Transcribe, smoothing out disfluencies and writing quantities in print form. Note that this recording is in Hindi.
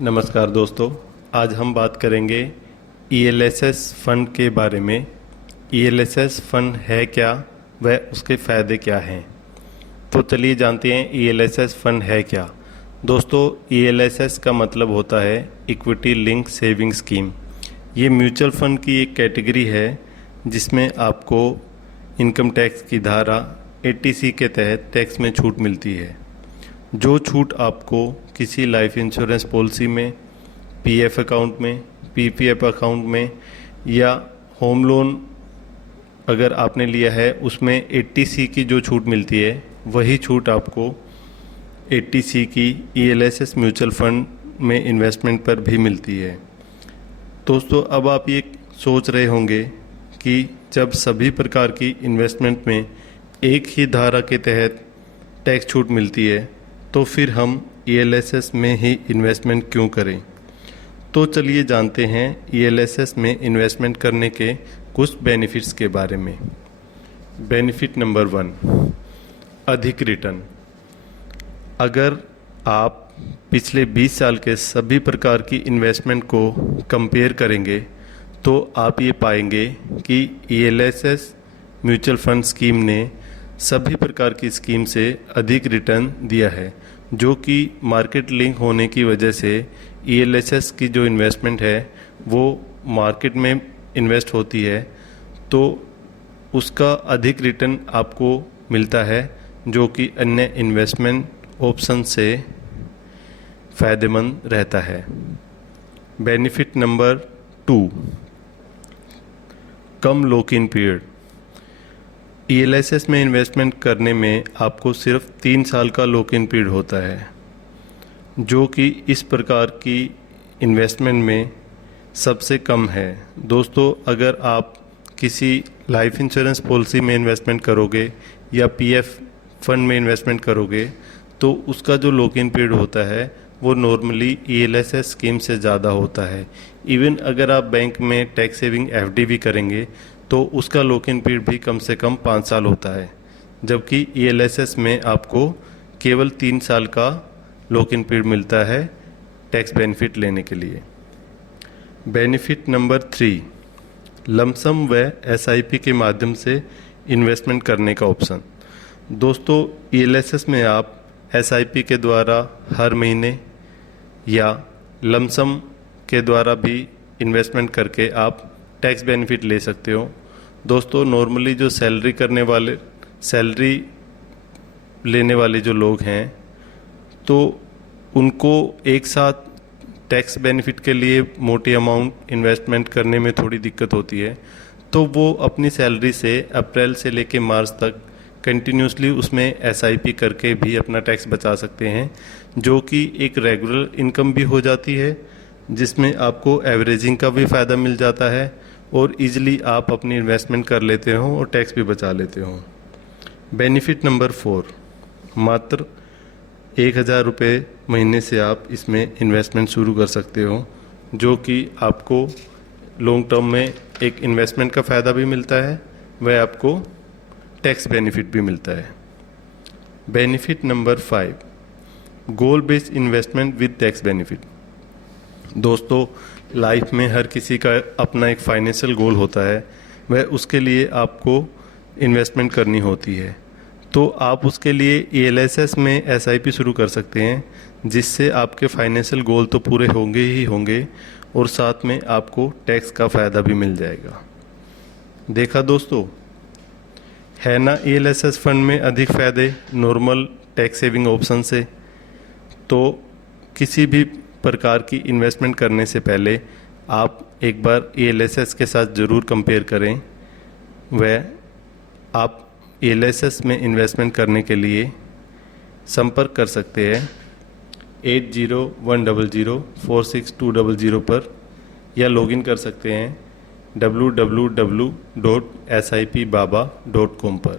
नमस्कार दोस्तों, आज हम बात करेंगे ईएलएसएस फंड के बारे में। ईएलएसएस फंड है क्या, वह उसके फ़ायदे क्या हैं। तो चलिए जानते हैं ईएलएसएस फंड है क्या। दोस्तों, ईएलएसएस का मतलब होता है इक्विटी लिंक सेविंग स्कीम। ये म्यूचुअल फंड की एक कैटेगरी है जिसमें आपको इनकम टैक्स की धारा 80C के तहत टैक्स में छूट मिलती है। जो छूट आपको किसी लाइफ इंश्योरेंस पॉलिसी में, पीएफ अकाउंट में, पीपीएफ अकाउंट में या होम लोन अगर आपने लिया है उसमें 80C की जो छूट मिलती है, वही छूट आपको 80C की ईएलएसएस म्यूचुअल फंड में इन्वेस्टमेंट पर भी मिलती है। दोस्तों, अब आप ये सोच रहे होंगे कि जब सभी प्रकार की इन्वेस्टमेंट में एक ही धारा के तहत टैक्स छूट मिलती है तो फिर हम ईएलएसएस में ही इन्वेस्टमेंट क्यों करें। तो चलिए जानते हैं ईएलएसएस में इन्वेस्टमेंट करने के कुछ बेनिफिट्स के बारे में। बेनिफिट नंबर 1, अधिक रिटर्न। अगर आप पिछले 20 साल के सभी प्रकार की इन्वेस्टमेंट को कंपेयर करेंगे तो आप ये पाएंगे कि ईएलएसएस म्यूचुअल फंड स्कीम ने सभी प्रकार की स्कीम से अधिक रिटर्न दिया है, जो कि मार्केट लिंक होने की वजह से ईएलएसएस की जो इन्वेस्टमेंट है वो मार्केट में इन्वेस्ट होती है तो उसका अधिक रिटर्न आपको मिलता है, जो कि अन्य इन्वेस्टमेंट ऑप्शन से फ़ायदेमंद रहता है। Benefit number 2, come lock in period. ELSS में इन्वेस्टमेंट करने में आपको सिर्फ 3 साल का लॉक इन पीरियड होता है, जो कि इस प्रकार की इन्वेस्टमेंट में सबसे कम है। दोस्तों, अगर आप किसी लाइफ इंश्योरेंस पॉलिसी में इन्वेस्टमेंट करोगे या पीएफ फंड में इन्वेस्टमेंट करोगे तो उसका जो लॉक इन पीरियड होता है वो नॉर्मली ईएलएसएस स्कीम से ज़्यादा होता है। इवन अगर आप बैंक में टैक्स सेविंग एफडी भी करेंगे तो उसका लॉक इन पीरियड भी कम से कम 5 साल होता है, जबकि ईएलएसएस में आपको केवल 3 साल का लॉक इन पीरियड मिलता है टैक्स बेनिफिट लेने के लिए। बेनिफिट नंबर 3, लमसम व एसआईपी के माध्यम से इन्वेस्टमेंट करने का ऑप्शन। दोस्तों, ईएलएसएस में आप एसआईपी के द्वारा हर महीने या लमसम के द्वारा भी इन्वेस्टमेंट करके आप टैक्स बेनिफिट ले सकते हो। दोस्तों, नॉर्मली जो सैलरी लेने वाले जो लोग हैं तो उनको एक साथ टैक्स बेनिफिट के लिए मोटी अमाउंट इन्वेस्टमेंट करने में थोड़ी दिक्कत होती है, तो वो अपनी सैलरी से अप्रैल से लेके मार्च तक कंटिन्यूसली उसमें एसआईपी करके भी अपना टैक्स बचा सकते हैं, जो कि एक रेगुलर इनकम भी हो जाती है, जिसमें आपको एवरेजिंग का भी फ़ायदा मिल जाता है और इजीली आप अपनी इन्वेस्टमेंट कर लेते हो और टैक्स भी बचा लेते हो। बेनिफिट नंबर 4, मात्र 1000 रुपये महीने से आप इसमें इन्वेस्टमेंट शुरू कर सकते हो, जो कि आपको लॉन्ग टर्म में एक इन्वेस्टमेंट का फ़ायदा भी मिलता है, वह आपको टैक्स बेनिफिट भी मिलता है। Benefit number 5, goal based investment with tax benefit. दोस्तों, लाइफ में हर किसी का अपना एक फाइनेंशियल गोल होता है, वह उसके लिए आपको इन्वेस्टमेंट करनी होती है, तो आप उसके लिए ईएलएसएस में एसआईपी शुरू कर सकते हैं, जिससे आपके फाइनेंशियल गोल तो पूरे होंगे ही होंगे और साथ में आपको टैक्स का फ़ायदा भी मिल जाएगा। देखा दोस्तों, है ना ईएलएसएस फंड में अधिक फ़ायदे नॉर्मल टैक्स सेविंग ऑप्शन से। तो किसी भी प्रकार की इन्वेस्टमेंट करने से पहले आप एक बार ईएलएसएस के साथ ज़रूर कंपेयर करें। वह आप ईएलएसएस में इन्वेस्टमेंट करने के लिए संपर्क कर सकते हैं 8010046200 पर, या लॉगिन कर सकते हैं www.sipbaba.com पर।